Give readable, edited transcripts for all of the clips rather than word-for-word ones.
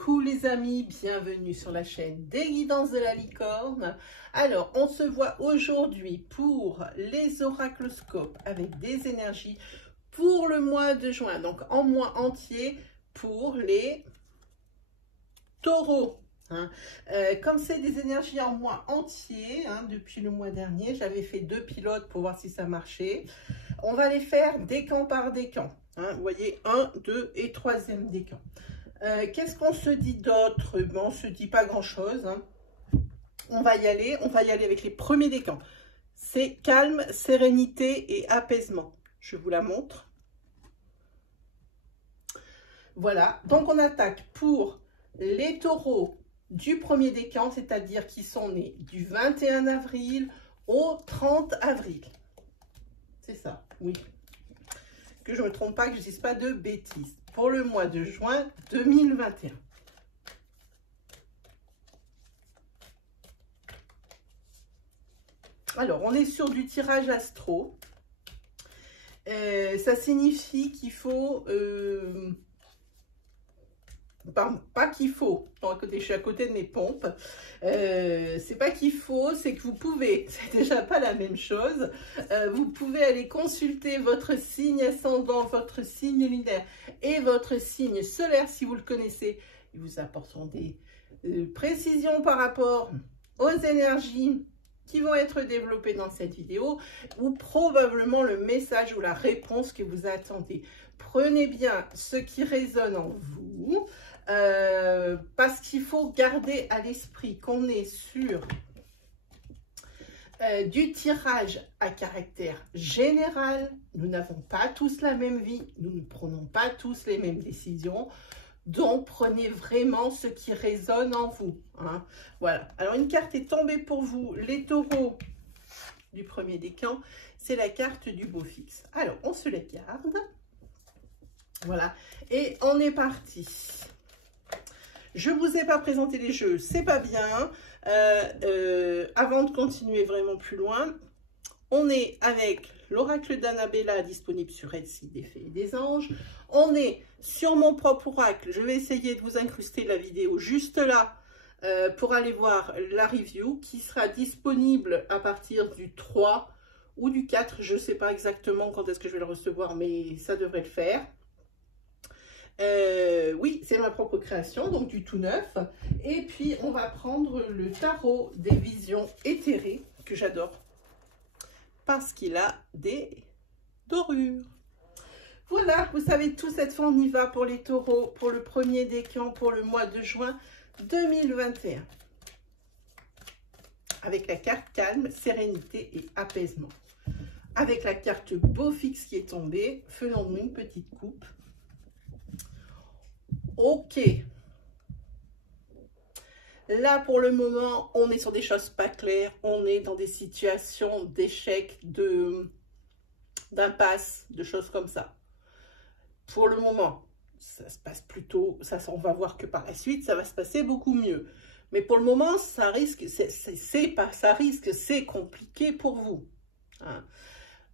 Coucou les amis, bienvenue sur la chaîne des guidances de la licorne. Alors, on se voit aujourd'hui pour les oracloscopes avec des énergies pour le mois de juin, donc en mois entier pour les taureaux. Comme c'est des énergies en mois entier, depuis le mois dernier, j'avais fait 2 pilotes pour voir si ça marchait. On va les faire décan par décan. Vous voyez, 1, 2 et 3e décan. Qu'est-ce qu'on se dit d'autre? Bon, on ne se dit pas grand-chose. On va y aller avec les premiers décans. C'est calme, sérénité et apaisement. Je vous la montre. Voilà, donc on attaque pour les taureaux du premier décan, c'est-à-dire qui sont nés du 21 avril au 30 avril. C'est ça, oui. Que je ne me trompe pas, que je ne dise pas de bêtises. Pour le mois de juin 2021. Alors, on est sur du tirage astro. Ça signifie qu'il faut... pas qu'il faut. Non, à côté, je suis à côté de mes pompes. C'est pas qu'il faut, c'est que vous pouvez. C'est déjà pas la même chose. Vous pouvez aller consulter votre signe ascendant, votre signe lunaire et votre signe solaire si vous le connaissez. Ils vous apporteront des précisions par rapport aux énergies qui vont être développées dans cette vidéo ou probablement le message ou la réponse que vous attendez. Prenez bien ce qui résonne en vous. Parce qu'il faut garder à l'esprit qu'on est sur du tirage à caractère général. Nous n'avons pas tous la même vie, nous ne prenons pas tous les mêmes décisions. Donc, prenez vraiment ce qui résonne en vous. Voilà. Alors, une carte est tombée pour vous, les taureaux du premier décan. C'est la carte du beau fixe. Alors, on se la garde. Voilà. Et on est parti. Je ne vous ai pas présenté les jeux, c'est pas bien. Avant de continuer vraiment plus loin, on est avec l'oracle d'Annabella disponible sur Etsy des Fées et des Anges. On est sur mon propre oracle. Je vais essayer de vous incruster la vidéo juste là pour aller voir la review qui sera disponible à partir du 3 ou du 4. Je ne sais pas exactement quand est-ce que je vais le recevoir, mais ça devrait le faire. Oui, c'est ma propre création, donc du tout neuf. Et puis, on va prendre le tarot des visions éthérées, que j'adore, parce qu'il a des dorures. Voilà, vous savez tout, cette fois, on y va pour les taureaux, pour le premier décan, pour le mois de juin 2021. Avec la carte calme, sérénité et apaisement. Avec la carte beau fixe qui est tombée, faisons-nous une petite coupe. Ok, là pour le moment, on est sur des choses pas claires, on est dans des situations d'échec, d'impasse, de choses comme ça. Pour le moment, ça se passe plutôt, on va voir que par la suite, ça va se passer beaucoup mieux. Mais pour le moment, ça risque, c'est compliqué pour vous.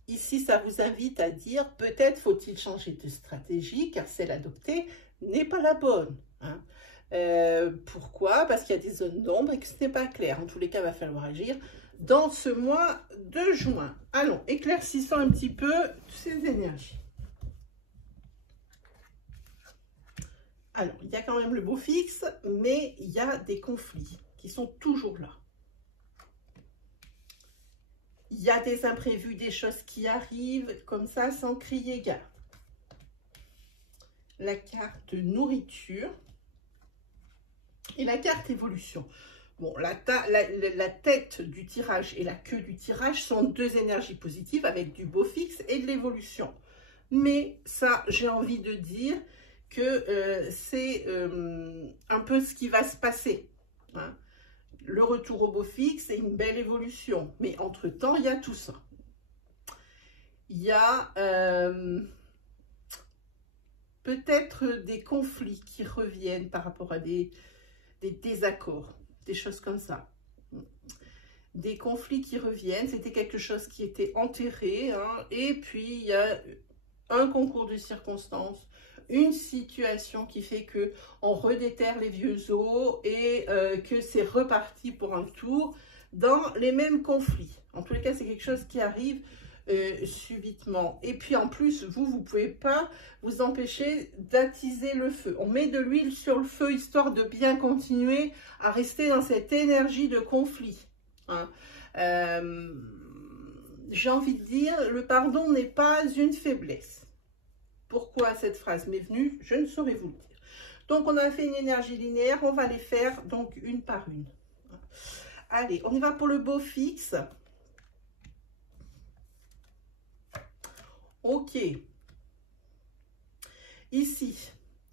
Ici, ça vous invite à dire, peut-être faut-il changer de stratégie, car celle adoptée n'est pas la bonne. Pourquoi? Parce qu'il y a des zones d'ombre et que ce n'est pas clair. En tous les cas, il va falloir agir dans ce mois de juin. Allons, éclaircissons un petit peu ces énergies. Alors, il y a quand même le beau fixe, mais il y a des conflits qui sont toujours là. Il y a des imprévus, des choses qui arrivent comme ça sans crier gare. La carte nourriture et la carte évolution. Bon, la tête du tirage et la queue du tirage sont deux énergies positives avec du beau fixe et de l'évolution. Mais ça, j'ai envie de dire que c'est un peu ce qui va se passer. Le retour au beau fixe et une belle évolution. Mais entre-temps, il y a tout ça. Il y a... peut-être des conflits qui reviennent par rapport à des désaccords, des choses comme ça. Des conflits qui reviennent, c'était quelque chose qui était enterré, et puis il y a un concours de circonstances, une situation qui fait que on redéterre les vieux os et que c'est reparti pour un tour dans les mêmes conflits. En tous les cas, c'est quelque chose qui arrive subitement. Et puis en plus, vous ne pouvez pas vous empêcher d'attiser le feu. On met de l'huile sur le feu histoire de bien continuer à rester dans cette énergie de conflit. Hein. J'ai envie de dire, le pardon n'est pas une faiblesse. Pourquoi cette phrase m'est venue, je ne saurais vous le dire. Donc on a fait une énergie linéaire, on va les faire donc une par une. Allez, on y va pour le beau fixe. Ok. Ici,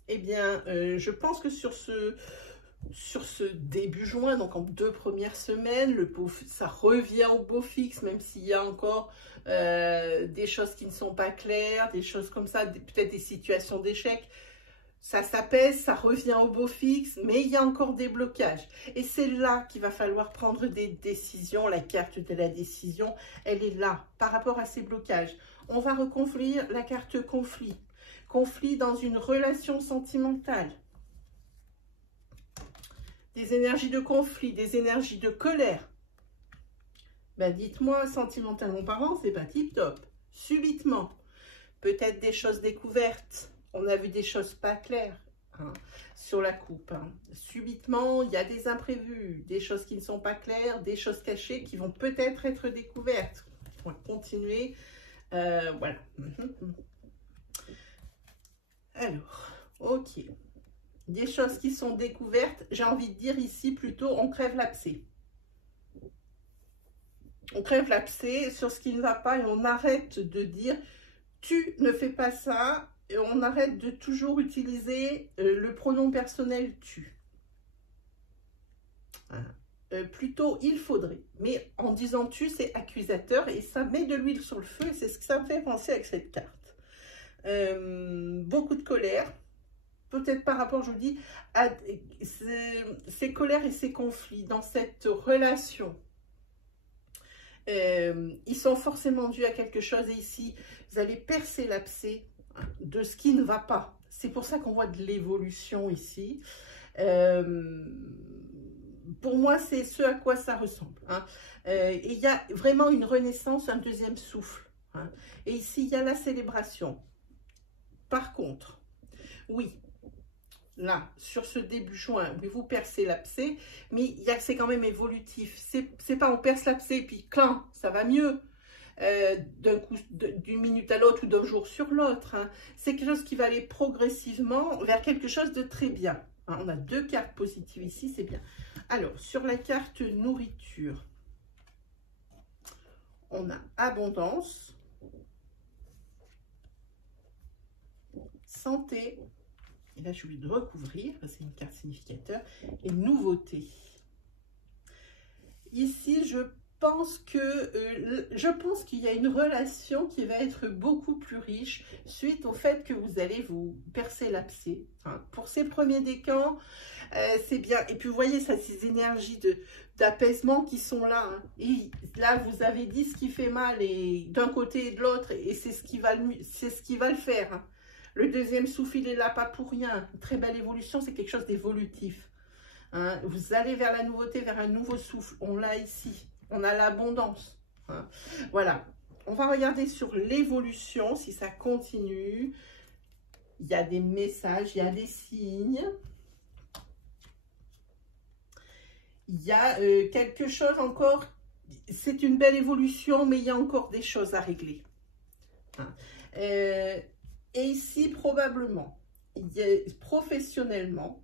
eh bien, je pense que sur ce début juin, donc en 2 premières semaines, ça revient au beau fixe, même s'il y a encore des choses qui ne sont pas claires, des choses comme ça, peut-être des situations d'échec. Ça s'apaise, ça revient au beau fixe, mais il y a encore des blocages. Et c'est là qu'il va falloir prendre des décisions. La carte de la décision, elle est là, par rapport à ces blocages. On va reconflir la carte conflit. Conflit dans une relation sentimentale. Des énergies de conflit, des énergies de colère. Ben dites-moi, sentimentalement parlant, c'est pas tip-top. Subitement, peut-être des choses découvertes. On a vu des choses pas claires hein, sur la coupe. Hein. Subitement, il y a des imprévus, des choses qui ne sont pas claires, des choses cachées qui vont peut-être être découvertes. On va continuer. Voilà. Alors, ok. Des choses qui sont découvertes, j'ai envie de dire ici plutôt, on crève l'abcès. On crève l'abcès sur ce qui ne va pas et on arrête de dire « tu ne fais pas ça ». Et on arrête de toujours utiliser le pronom personnel « tu ». Plutôt, il faudrait. Mais en disant « tu », c'est accusateur et ça met de l'huile sur le feu. C'est ce que ça me fait penser avec cette carte. Beaucoup de colère. Peut-être par rapport, je vous dis, à ces colères et ces conflits dans cette relation. Ils sont forcément dus à quelque chose. Et ici, vous allez percer l'abcès de ce qui ne va pas. C'est pour ça qu'on voit de l'évolution ici. Pour moi, c'est ce à quoi ça ressemble. Hein. Et il y a vraiment une renaissance, un deuxième souffle. Hein. Et ici, il y a la célébration. Par contre, oui, là, sur ce début juin, oui, vous percez l'abcès, mais c'est quand même évolutif. C'est pas on perce l'abcès et puis quand ça va mieux. D'un coup, d'une minute à l'autre ou d'un jour sur l'autre. Hein. C'est quelque chose qui va aller progressivement vers quelque chose de très bien. Hein. On a 2 cartes positives ici, c'est bien. Alors, sur la carte nourriture, on a abondance, santé, et là j'ai oublié de recouvrir, c'est une carte significateur, et nouveauté. Ici, je pense qu'il y a une relation qui va être beaucoup plus riche suite au fait que vous allez vous percer l'abcès. Hein. Pour ces premiers décans, c'est bien. Et puis vous voyez, ça, ces énergies d'apaisement qui sont là. Hein. Et là, vous avez dit ce qui fait mal et d'un côté et de l'autre, et c'est ce qui va le faire. Hein. Le deuxième souffle, il est là pas pour rien. Une très belle évolution, c'est quelque chose d'évolutif. Hein. Vous allez vers la nouveauté, vers un nouveau souffle. On l'a ici. On a l'abondance. Hein. Voilà. On va regarder sur l'évolution, si ça continue. Il y a des messages, il y a des signes. Il y a quelque chose encore. C'est une belle évolution, mais il y a encore des choses à régler. Hein. Et ici, probablement, professionnellement,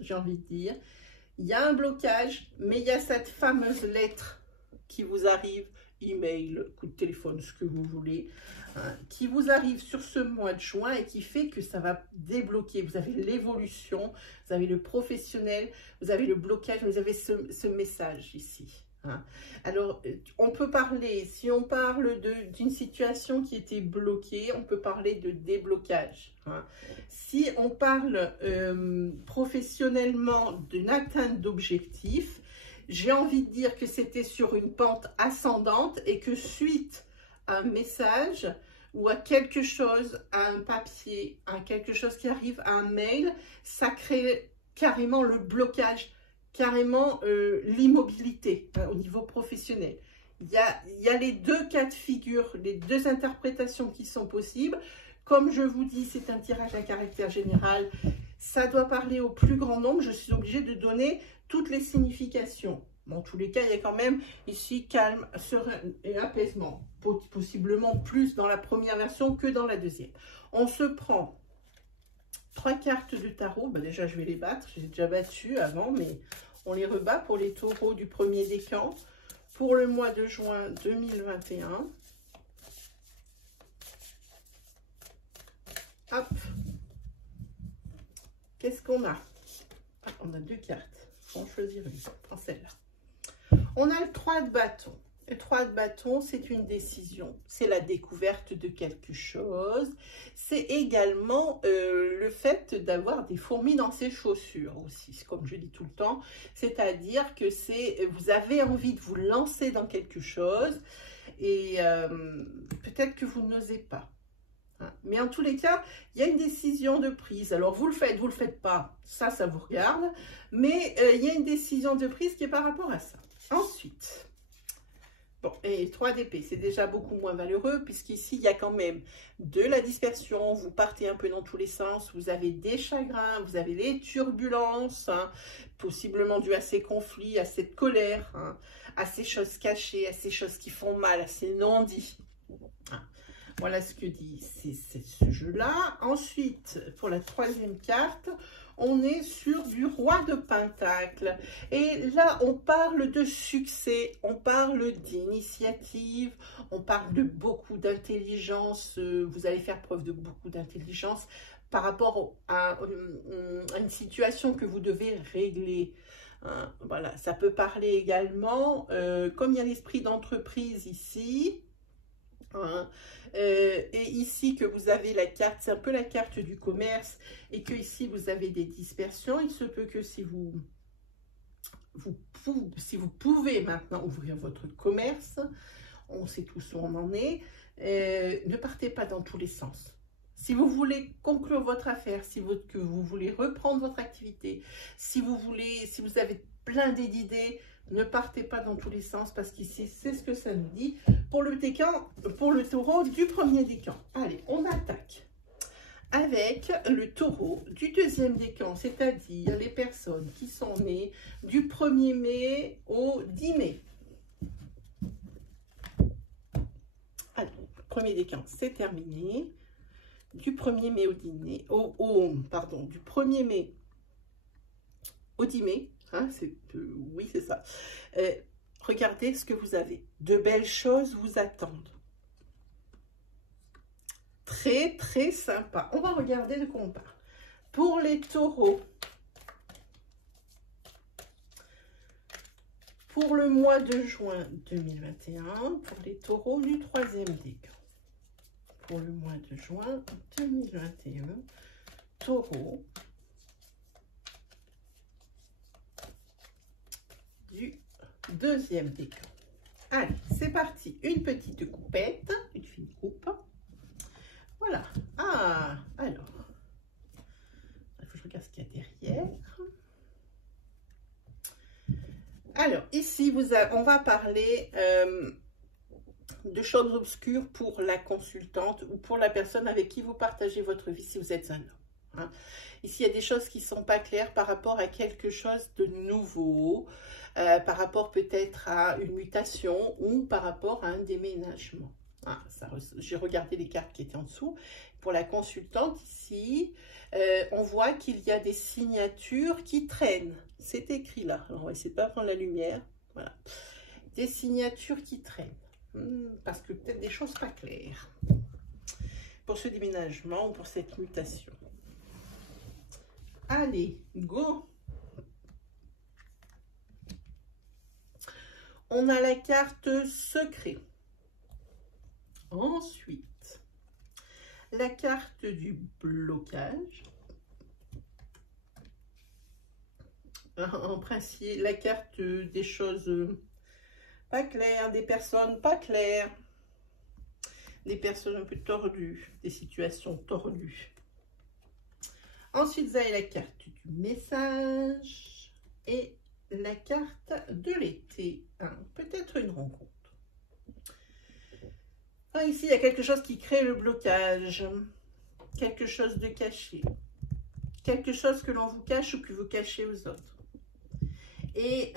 j'ai envie de dire, il y a un blocage, mais il y a cette fameuse lettre qui vous arrive, email, coup de téléphone, ce que vous voulez, hein, qui vous arrive sur ce mois de juin et qui fait que ça va débloquer. Vous avez l'évolution, vous avez le professionnel, vous avez le blocage, vous avez ce message ici. Hein. Alors, on peut parler, si on parle d'une situation qui était bloquée, on peut parler de déblocage. Hein. Si on parle professionnellement d'une atteinte d'objectifs, j'ai envie de dire que c'était sur une pente ascendante et que suite à un message, ou à quelque chose, à un papier, à quelque chose qui arrive, à un mail, ça crée carrément le blocage, carrément l'immobilité au niveau professionnel. Il y a les deux cas de figure, les deux interprétations qui sont possibles. Comme je vous dis, c'est un tirage à caractère général. Ça doit parler au plus grand nombre. Je suis obligée de donner toutes les significations. Dans tous les cas, il y a quand même ici calme, serein et apaisement. Possiblement plus dans la première version que dans la deuxième. On se prend 3 cartes de tarot. Ben déjà, je vais les battre. J'ai déjà battu avant, mais on les rebat pour les taureaux du premier décan. Pour le mois de juin 2021. Hop. Qu'est-ce qu'on a? Ah, on a 2 cartes. Il faut en choisir une. Prends celle-là. On a le 3 de bâton. Le 3 de bâton, c'est une décision. C'est la découverte de quelque chose. C'est également le fait d'avoir des fourmis dans ses chaussures aussi, comme je dis tout le temps. C'est-à-dire que vous avez envie de vous lancer dans quelque chose et peut-être que vous n'osez pas. Mais en tous les cas, il y a une décision de prise. Alors, vous le faites pas, ça vous regarde. Mais il y a une décision de prise qui est par rapport à ça. Ensuite, bon, et 3 d'épée, c'est déjà beaucoup moins valeureux puisqu'ici, il y a quand même de la dispersion. Vous partez un peu dans tous les sens. Vous avez des chagrins, vous avez les turbulences, possiblement dû à ces conflits, à cette colère, à ces choses cachées, à ces choses qui font mal, à ces non-dits. Voilà ce que dit ce jeu-là. Ensuite, pour la 3e carte, on est sur du roi de Pentacle. Et là, on parle de succès, on parle d'initiative, on parle de beaucoup d'intelligence. Vous allez faire preuve de beaucoup d'intelligence par rapport à une situation que vous devez régler. Voilà, ça peut parler également, comme il y a l'esprit d'entreprise ici, et ici que vous avez la carte, c'est un peu la carte du commerce, et que ici vous avez des dispersions. Il se peut que si vous pouvez maintenant ouvrir votre commerce, on sait tous où on en est, ne partez pas dans tous les sens. Si vous voulez conclure votre affaire, que vous voulez reprendre votre activité, si vous avez plein d'idées, ne partez pas dans tous les sens parce qu'ici, c'est ce que ça nous dit pour le taureau du premier décan. Allez, on attaque avec le taureau du deuxième décan, c'est-à-dire les personnes qui sont nées du 1er mai au 10 mai. Alors, premier décan, c'est terminé. Du 1er mai au 10 mai, du 1er mai au 10 mai, oui, c'est ça. Regardez ce que vous avez. De belles choses vous attendent. Très, très sympa. On va regarder de quoi on parle. Pour les taureaux, pour le mois de juin 2021, pour les taureaux du 3e décan. Pour le mois de juin 2021, taureau du 2e décan. Allez, c'est parti. Une petite coupette, une fine coupe. Voilà. Ah, alors, il faut que je regarde ce qu'il y a derrière. Alors, ici, on va parler de choses obscures pour la consultante ou pour la personne avec qui vous partagez votre vie si vous êtes un homme. Ici, il y a des choses qui ne sont pas claires par rapport à quelque chose de nouveau, par rapport peut-être à une mutation ou par rapport à un déménagement. J'ai regardé les cartes qui étaient en dessous. Pour la consultante ici, on voit qu'il y a des signatures qui traînent. C'est écrit là. Alors, on va essayer de ne pas prendre la lumière. Voilà. Des signatures qui traînent. Parce que peut-être des choses pas claires. Pour ce déménagement ou pour cette mutation. Allez, go! On a la carte secret. Ensuite, la carte du blocage. En principe, la carte des choses pas claires, des personnes pas claires. des personnes un peu tordues, des situations tordues. Ensuite, vous avez la carte du message et la carte de l'été. Hein, peut-être une rencontre. Ah, ici, il y a quelque chose qui crée le blocage. Quelque chose de caché. Quelque chose que l'on vous cache ou que vous cachez aux autres. Et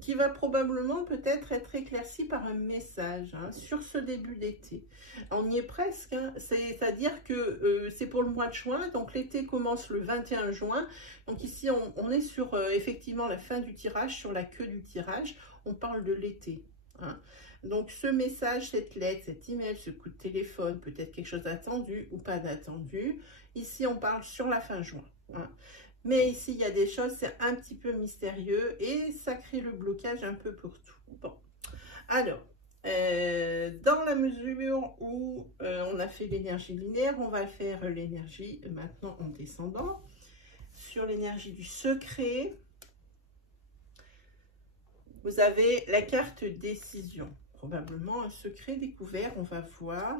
qui va probablement peut-être être éclairci par un message hein, sur ce début d'été. On y est presque, hein, c'est-à-dire que c'est pour le mois de juin, donc l'été commence le 21 juin. Donc ici, on est sur effectivement la fin du tirage, sur la queue du tirage. On parle de l'été. Hein. Donc ce message, cette lettre, cet email, ce coup de téléphone, peut-être quelque chose d'attendu ou pas d'attendu. Ici, on parle sur la fin juin. Hein. Mais ici, il y a des choses, c'est un petit peu mystérieux et ça crée le blocage un peu pour tout. Bon, alors, dans la mesure où on a fait l'énergie linéaire, on va faire l'énergie maintenant en descendant. Sur l'énergie du secret, vous avez la carte décision. Probablement un secret découvert, on va voir.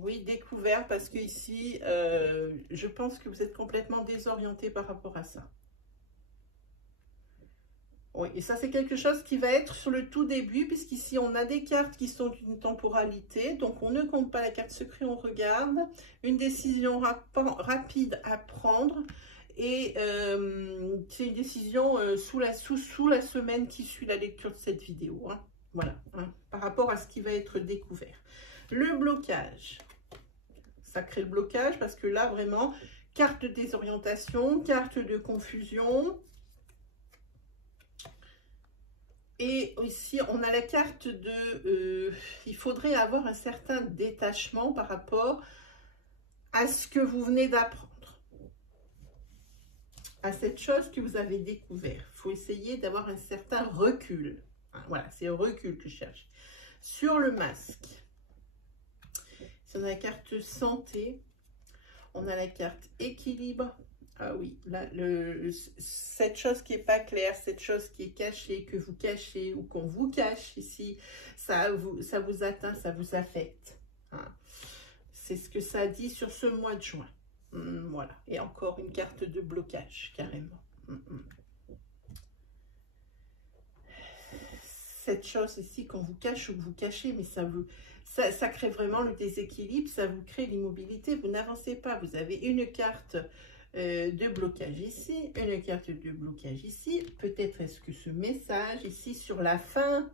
Oui, découvert, parce que ici, je pense que vous êtes complètement désorienté par rapport à ça. Oui, et ça, c'est quelque chose qui va être sur le tout début, puisqu'ici, on a des cartes qui sont d'une temporalité. Donc, on ne compte pas la carte secret, on regarde. Une décision rapide à prendre. Et c'est une décision sous la semaine qui suit la lecture de cette vidéo. Hein. Voilà, hein, par rapport à ce qui va être découvert. Le blocage. Ça crée le blocage parce que là, vraiment, carte de désorientation, carte de confusion. Et ici, on a la carte de... il faudrait avoir un certain détachement par rapport à ce que vous venez d'apprendre. À cette chose que vous avez découvert. Il faut essayer d'avoir un certain recul. Voilà, c'est un recul que je cherche. Sur le masque. Si on a la carte santé, on a la carte équilibre. Ah oui, là, cette chose qui n'est pas claire, cette chose qui est cachée, que vous cachez ou qu'on vous cache ici, ça vous atteint, ça vous affecte. Hein. C'est ce que ça dit sur ce mois de juin. Voilà, et encore une carte de blocage, carrément. Cette chose ici qu'on vous cache ou que vous cachez, mais ça crée vraiment le déséquilibre, ça vous crée l'immobilité, vous n'avancez pas. Vous avez une carte de blocage ici, une carte de blocage ici. Peut-être est-ce que ce message ici sur la fin,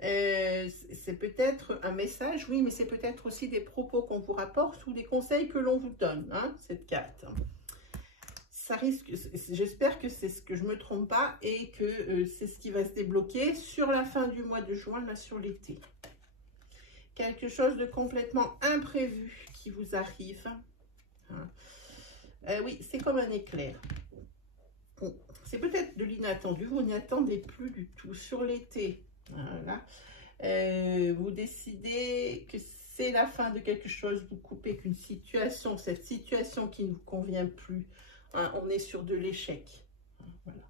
c'est peut-être un message, oui, mais c'est peut-être aussi des propos qu'on vous rapporte ou des conseils que l'on vous donne, hein, cette carte. Ça risque, j'espère que c'est ce que je ne me trompe pas et que c'est ce qui va se débloquer sur la fin du mois de juin, là sur l'été. Quelque chose de complètement imprévu qui vous arrive. Hein. Oui, c'est comme un éclair. Bon, c'est peut-être de l'inattendu, vous n'y attendez plus du tout. Sur l'été, voilà. Vous décidez que c'est la fin de quelque chose, vous coupez qu'une situation, cette situation qui ne vous convient plus. Hein, on est sur de l'échec. Voilà.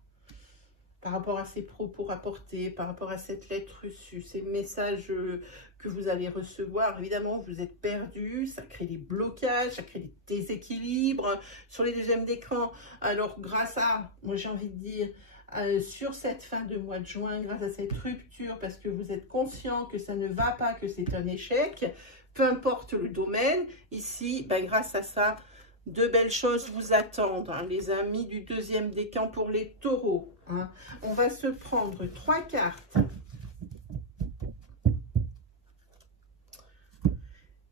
Par rapport à ces propos rapportés, par rapport à cette lettre reçue, ces messages que vous allez recevoir, évidemment, vous êtes perdu, ça crée des blocages, ça crée des déséquilibres sur les deuxièmes d'écran. Alors, grâce à, moi j'ai envie de dire, sur cette fin de mois de juin, grâce à cette rupture, parce que vous êtes conscient que ça ne va pas, que c'est un échec, peu importe le domaine, ici, ben, grâce à ça, de belles choses vous attendent, hein, les amis du deuxième décan pour les taureaux. Hein. On va se prendre 3 cartes.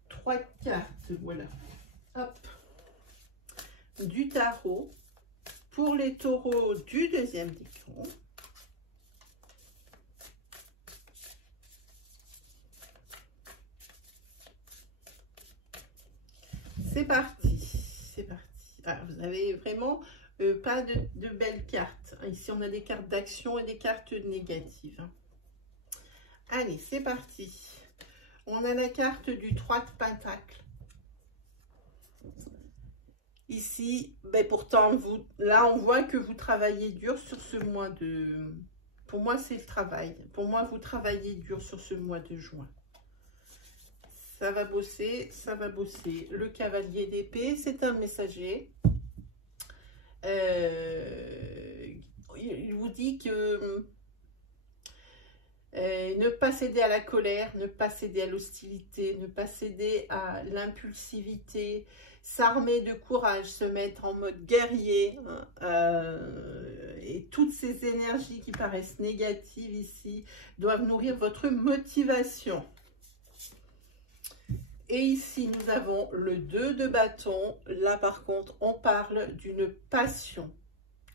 3 cartes, voilà. Hop. Du tarot pour les taureaux du deuxième décan. C'est parti. C'est parti. Alors, vous avez vraiment pas de belles cartes. Ici, on a des cartes d'action et des cartes négatives. Hein. Allez, c'est parti. On a la carte du 3 de Pentacle. Ici, ben pourtant, là, on voit que vous travaillez dur sur ce mois Pour moi, c'est le travail. Pour moi, vous travaillez dur sur ce mois de juin. Ça va bosser, ça va bosser. Le cavalier d'épée, c'est un messager. Il vous dit que ne pas céder à la colère, ne pas céder à l'hostilité, ne pas céder à l'impulsivité, s'armer de courage, se mettre en mode guerrier, et toutes ces énergies qui paraissent négatives ici doivent nourrir votre motivation. Et ici, nous avons le 2 de bâton. Là, par contre, on parle d'une passion.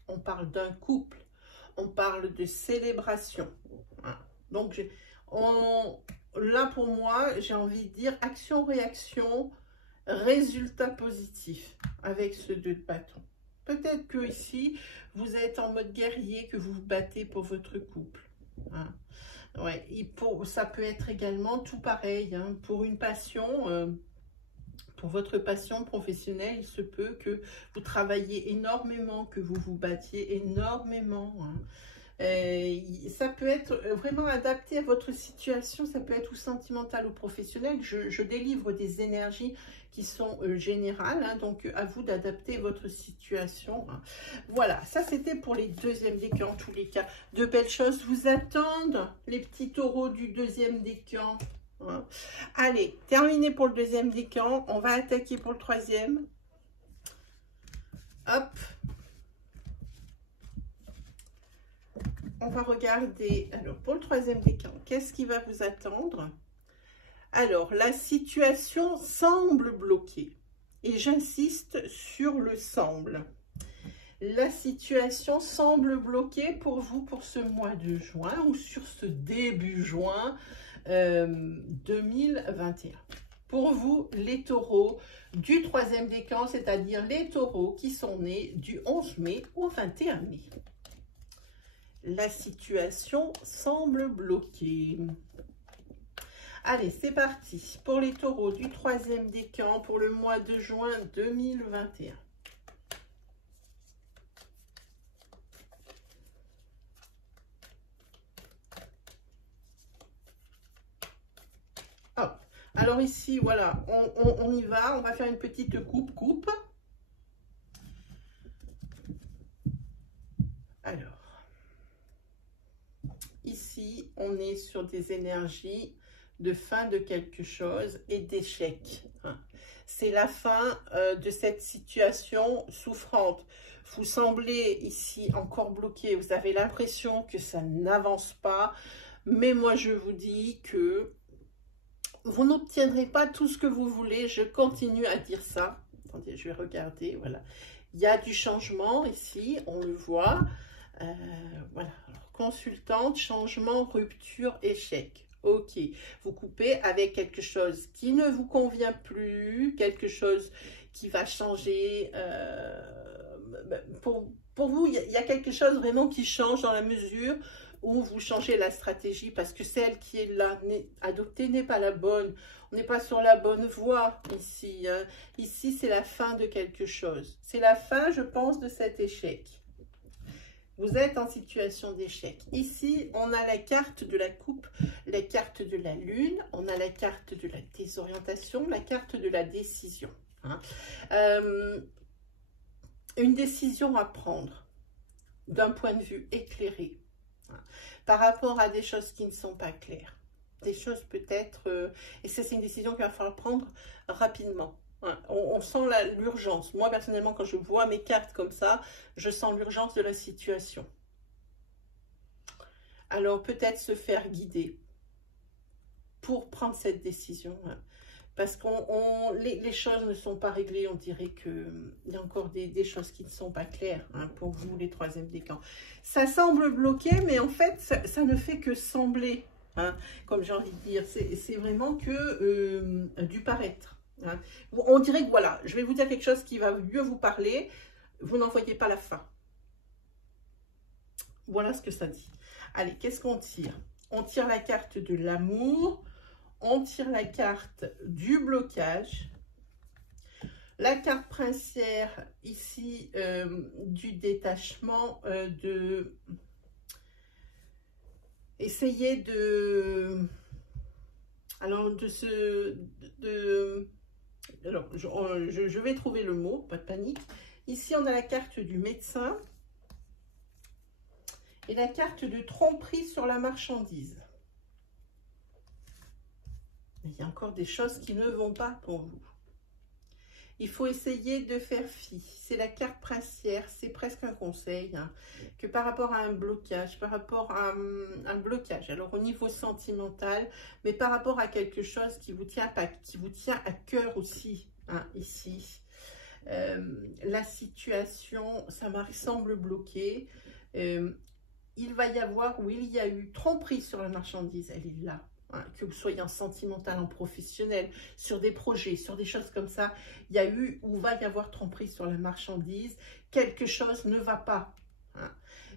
On parle d'un couple. On parle de célébration. Donc, là, pour moi, j'ai envie de dire action-réaction, résultat positif avec ce 2 de bâton. Peut-être que ici, vous êtes en mode guerrier, que vous vous battez pour votre couple. Ouais, ça peut être également tout pareil, hein, pour une passion, pour votre passion professionnelle, il se peut que vous travaillez énormément, que vous vous battiez énormément. Hein. Ça peut être vraiment adapté à votre situation, ça peut être ou sentimental ou professionnel. Je délivre des énergies qui sont générales, hein, donc à vous d'adapter votre situation. Hein. Voilà, ça c'était pour les deuxièmes décans. En tous les cas, de belles choses vous attendent, les petits taureaux du deuxième décan. Hein. Allez, terminé pour le deuxième décan, on va attaquer pour le troisième. Hop. On va regarder, alors pour le troisième décan, qu'est-ce qui va vous attendre? Alors, la situation semble bloquée. Et j'insiste sur le semble. La situation semble bloquée pour vous pour ce mois de juin ou sur ce début juin 2021. Pour vous, les taureaux du troisième décan, c'est-à-dire les taureaux qui sont nés du 11 mai au 21 mai. La situation semble bloquée. Allez, c'est parti pour les taureaux du troisième décan pour le mois de juin 2021. Hop. Alors ici, voilà, on y va. On va faire une petite coupe. Alors, ici, on est sur des énergies de fin de quelque chose et d'échec. C'est la fin de cette situation souffrante. Vous semblez ici encore bloqué, vous avez l'impression que ça n'avance pas, mais moi je vous dis que vous n'obtiendrez pas tout ce que vous voulez. Je continue à dire ça. Attendez, je vais regarder, voilà. Il y a du changement ici, on le voit. Voilà, alors, consultante, changement, rupture, échec. Ok, vous coupez avec quelque chose qui ne vous convient plus, quelque chose qui va changer. Pour vous, il y a quelque chose vraiment qui change dans la mesure où vous changez la stratégie parce que celle qui est là, adoptée, n'est pas la bonne. On n'est pas sur la bonne voie ici. Hein. Ici, c'est la fin de quelque chose. C'est la fin, je pense, de cet échec. Vous êtes en situation d'échec. Ici, on a la carte de la coupe, la carte de la lune, on a la carte de la désorientation, la carte de la décision. Hein. Une décision à prendre d'un point de vue éclairé, hein, par rapport à des choses qui ne sont pas claires. Des choses peut-être, et ça c'est une décision qu'il va falloir prendre rapidement. On sent l'urgence. Moi, personnellement, quand je vois mes cartes comme ça, je sens l'urgence de la situation. Alors, peut-être se faire guider pour prendre cette décision. Parce que les choses ne sont pas réglées. On dirait qu'il y a encore des choses qui ne sont pas claires, hein, pour vous, les troisièmes décans. Ça semble bloqué, mais en fait, ça ne fait que sembler. Hein, comme j'ai envie de dire, c'est vraiment que du paraître. Hein. On dirait que voilà, je vais vous dire quelque chose qui va mieux vous parler, vous n'en voyez pas la fin. Voilà ce que ça dit. Allez, qu'est-ce qu'on tire? On tire la carte de l'amour, on tire la carte du blocage, la carte princière ici du détachement, essayez de... Alors, alors, je vais trouver le mot, pas de panique. Ici, on a la carte du médecin et la carte de tromperie sur la marchandise. Il y a encore des choses qui ne vont pas pour vous. Il faut essayer de faire fi. C'est la carte princière, c'est presque un conseil, hein, que par rapport à un blocage, un blocage, alors au niveau sentimental, mais par rapport à quelque chose qui vous tient à cœur aussi, hein, ici. La situation, ça me semble bloquée. Il va y avoir, ou il y a eu tromperie sur la marchandise, elle est là. Hein, que vous soyez en sentimental, en professionnel, sur des projets, sur des choses comme ça, il y a eu ou va y avoir tromperie sur la marchandise, quelque chose ne va pas. Hein.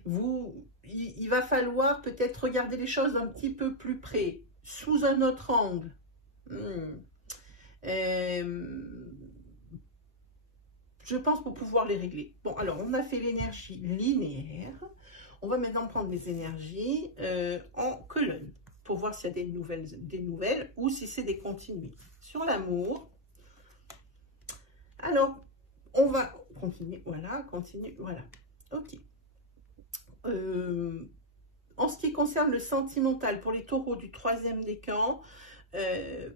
Il va falloir peut-être regarder les choses d'un petit peu plus près, sous un autre angle. Je pense pour pouvoir les régler. Bon, alors, on a fait l'énergie linéaire. On va maintenant prendre les énergies en colonne, pour voir s'il y a des nouvelles ou si c'est des continuités. Sur l'amour, alors, on va continuer, voilà, voilà. Ok. En ce qui concerne le sentimental, pour les taureaux du 3e décan,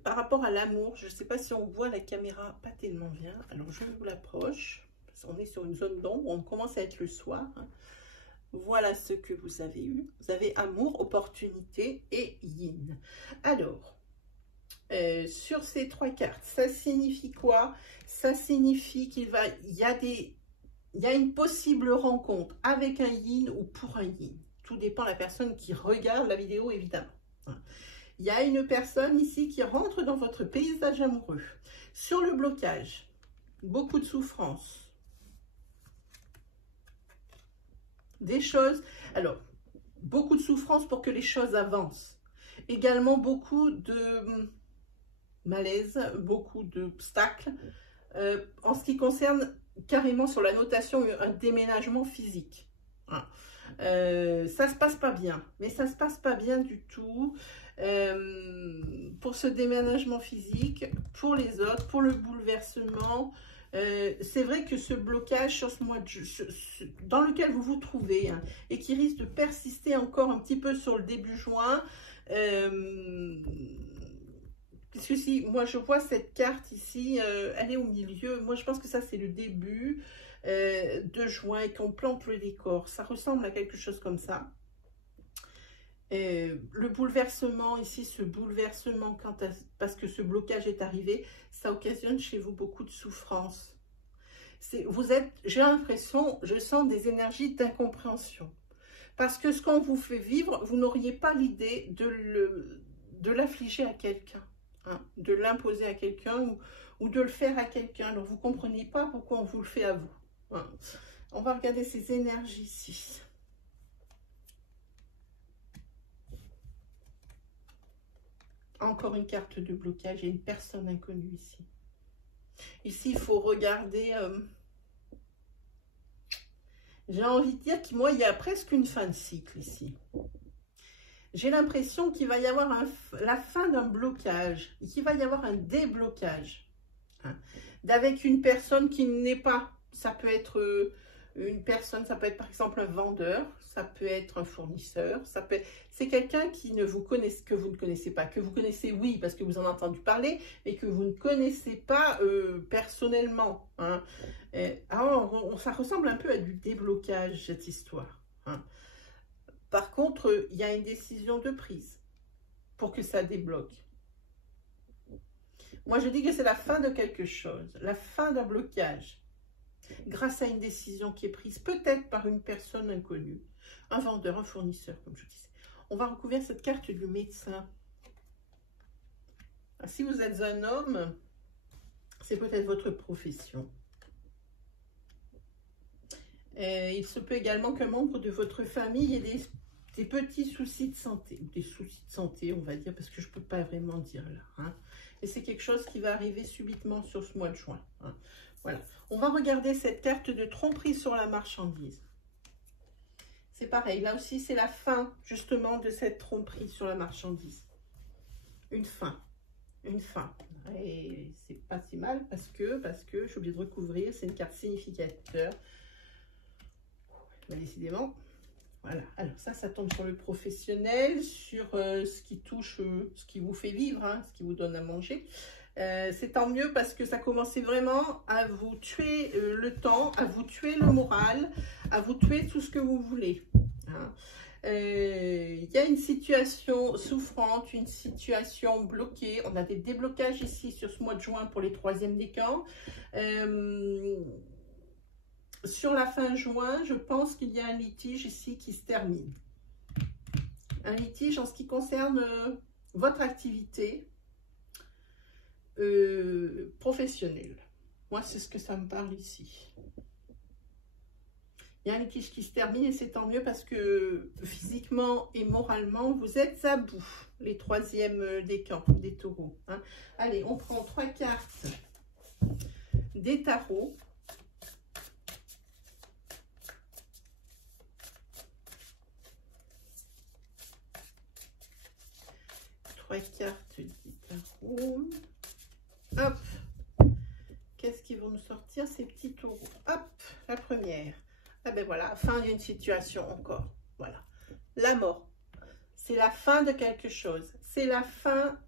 par rapport à l'amour, je ne sais pas si on voit la caméra pas tellement bien, alors je vous l'approche, parce qu'on est sur une zone d'ombre, on commence à être le soir, hein. Voilà ce que vous avez eu. Vous avez amour, opportunité et yin. Alors, sur ces 3 cartes, ça signifie quoi? Ça signifie qu'il y a une possible rencontre avec un yin ou pour un yin. Tout dépend de la personne qui regarde la vidéo, évidemment. Il y a une personne ici qui rentre dans votre paysage amoureux. Sur le blocage, beaucoup de souffrance. Des choses, alors, beaucoup de souffrance pour que les choses avancent. Également beaucoup de malaise, beaucoup d'obstacles. En ce qui concerne carrément sur la notation, un déménagement physique. Hein. Ça se passe pas bien, mais ça se passe pas bien du tout. Pour ce déménagement physique, pour les autres, pour le bouleversement, c'est vrai que ce blocage sur ce mois dans lequel vous vous trouvez, hein, et qui risque de persister encore un petit peu sur le début juin, puisque si moi je vois cette carte ici, elle est au milieu, moi je pense que ça c'est le début de juin et qu'on plante le décor, ça ressemble à quelque chose comme ça. Le bouleversement ici, ce bouleversement parce que ce blocage est arrivé, ça occasionne chez vous beaucoup de souffrance. J'ai l'impression, je sens des énergies d'incompréhension. Parce que ce qu'on vous fait vivre, vous n'auriez pas l'idée de l'affliger à quelqu'un, hein, de l'imposer à quelqu'un ou de le faire à quelqu'un. Alors vous ne comprenez pas pourquoi on vous le fait à vous. Hein. On va regarder ces énergies ici. Encore une carte de blocage, il y a une personne inconnue ici. Ici, il faut regarder... j'ai envie de dire qu'il il y a presque une fin de cycle ici. J'ai l'impression qu'il va y avoir la fin d'un blocage, qu'il va y avoir un déblocage. Hein, avec une personne qui n'est pas... Ça peut être... une personne, ça peut être par exemple un vendeur, ça peut être un fournisseur, c'est quelqu'un que vous ne connaissez pas, que vous connaissez oui parce que vous en avez entendu parler, mais que vous ne connaissez pas personnellement. Hein. Alors, ça ressemble un peu à du déblocage, cette histoire. Hein. Par contre, il y a une décision de prise pour que ça débloque. Moi, je dis que c'est la fin de quelque chose, la fin d'un blocage. Grâce à une décision qui est prise peut-être par une personne inconnue, un vendeur, un fournisseur, comme je disais. On va recouvrir cette carte du médecin. Si vous êtes un homme, c'est peut-être votre profession. Il se peut également qu'un membre de votre famille ait des petits soucis de santé, des soucis de santé, on va dire, parce que je ne peux pas vraiment dire là. Hein. Et c'est quelque chose qui va arriver subitement sur ce mois de juin. Hein. Voilà. On va regarder cette carte de tromperie sur la marchandise. c'est pareil. Là aussi, c'est la fin, justement, de cette tromperie sur la marchandise. Une fin. Une fin. Et c'est pas si mal parce que je suis obligée de recouvrir. C'est une carte significateur. Mais décidément, voilà. Alors ça tombe sur le professionnel, sur ce qui touche, ce qui vous fait vivre, hein, ce qui vous donne à manger. C'est tant mieux parce que ça commençait vraiment à vous tuer le temps, à vous tuer le moral, à vous tuer tout ce que vous voulez. Hein. Y a une situation souffrante, une situation bloquée. On a des déblocages ici sur ce mois de juin pour les 3e décans. Sur la fin juin, je pense qu'il y a un litige ici qui se termine. Un litige en ce qui concerne votre activité professionnelle. Moi, c'est ce que ça me parle ici. Il y a un litige qui se termine et c'est tant mieux parce que physiquement et moralement, vous êtes à bout, les 3e décans des taureaux. Hein. Allez, on prend 3 cartes des tarots. Cartes du tarot. Hop. Qu'est-ce qu'ils vont nous sortir ces petits taureaux? Hop, la première. Ah ben voilà, fin d'une situation encore. Voilà. La mort. C'est la fin de quelque chose. C'est la fin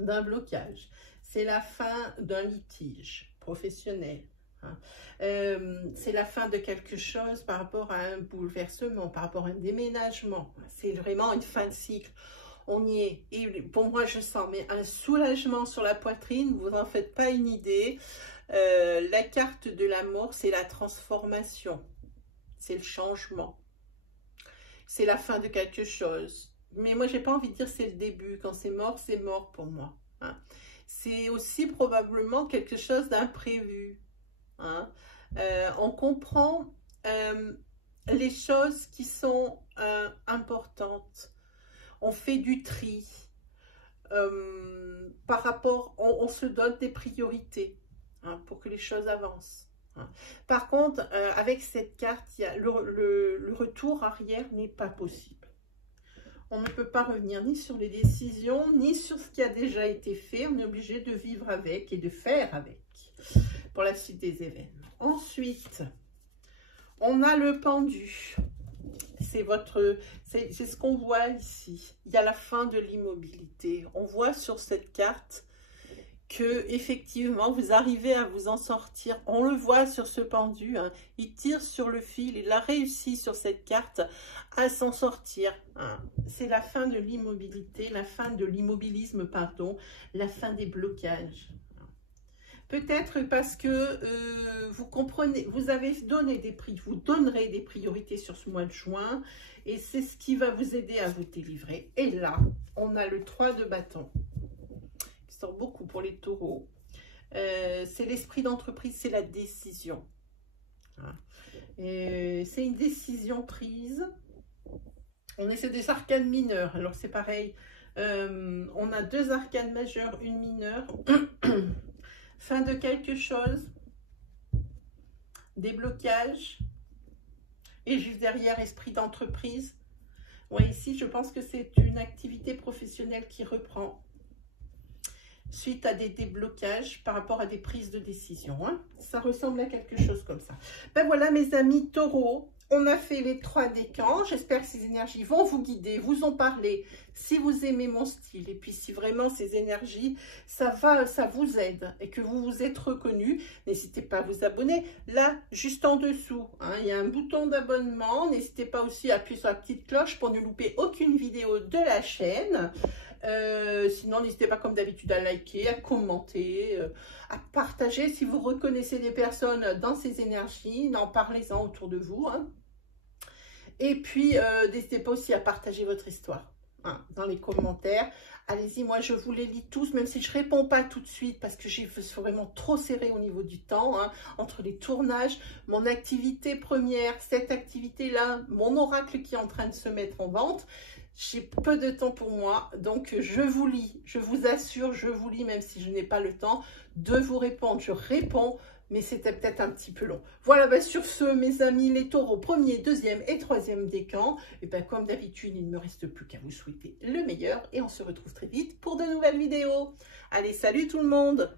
d'un blocage. C'est la fin d'un litige professionnel. Hein. C'est la fin de quelque chose par rapport à un bouleversement, par rapport à un déménagement. C'est vraiment une fin de cycle. On y est. Et pour moi, je sens mais un soulagement sur la poitrine. Vous n'en faites pas une idée. La carte de la mort, c'est la transformation. C'est le changement. C'est la fin de quelque chose. Mais moi, j'ai pas envie de dire c'est le début. Quand c'est mort pour moi. Hein. C'est aussi probablement quelque chose d'imprévu. Hein. On comprend les choses qui sont importantes. On fait du tri. Par rapport, on se donne des priorités hein, pour que les choses avancent. Hein. Par contre, avec cette carte, il y a le retour arrière n'est pas possible. On ne peut pas revenir ni sur les décisions, ni sur ce qui a déjà été fait. On est obligé de vivre avec et de faire avec pour la suite des événements. Ensuite, on a le pendu. C'est ce qu'on voit ici. Il y a la fin de l'immobilité. On voit sur cette carte que effectivement vous arrivez à vous en sortir. On le voit sur ce pendu. Hein. Il tire sur le fil. Il a réussi sur cette carte à s'en sortir. Hein. C'est la fin de l'immobilité, la fin de l'immobilisme, pardon, la fin des blocages. Peut-être parce que vous comprenez, vous avez donné des prix, vous donnerez des priorités sur ce mois de juin et c'est ce qui va vous aider à vous délivrer. Et là, on a le 3 de bâton qui sort beaucoup pour les taureaux. C'est l'esprit d'entreprise, c'est la décision. Hein. C'est une décision prise. On essaie des arcanes mineures. Alors c'est pareil, on a 2 arcanes majeures, une mineure. Fin de quelque chose, déblocage, et juste derrière, esprit d'entreprise. Ouais, ici, je pense que c'est une activité professionnelle qui reprend suite à des déblocages par rapport à des prises de décision. Hein. Ça ressemble à quelque chose comme ça. Ben voilà, mes amis taureaux, on a fait les 3 décans. J'espère que ces énergies vont vous guider, vous ont parlé. Si vous aimez mon style et puis si vraiment ces énergies, ça vous aide et que vous vous êtes reconnu, n'hésitez pas à vous abonner. Là, juste en dessous, hein, il y a un bouton d'abonnement. N'hésitez pas aussi à appuyer sur la petite cloche pour ne louper aucune vidéo de la chaîne. Sinon, n'hésitez pas comme d'habitude à liker, à commenter, à partager. Si vous reconnaissez des personnes dans ces énergies, en parlez-en autour de vous. Hein. Et puis, n'hésitez pas aussi à partager votre histoire hein, dans les commentaires. Allez-y, moi je vous les lis tous, même si je ne réponds pas tout de suite parce que j'ai vraiment trop serré au niveau du temps, hein, entre les tournages, mon activité première, cette activité-là, mon oracle qui est en train de se mettre en vente. J'ai peu de temps pour moi, donc je vous lis, je vous assure, je vous lis même si je n'ai pas le temps de vous répondre. Je réponds, mais c'était peut-être un petit peu long. Voilà, ben sur ce, mes amis, les taureaux, premier, deuxième et troisième décan, et ben comme d'habitude, il ne me reste plus qu'à vous souhaiter le meilleur et on se retrouve très vite pour de nouvelles vidéos. Allez, salut tout le monde!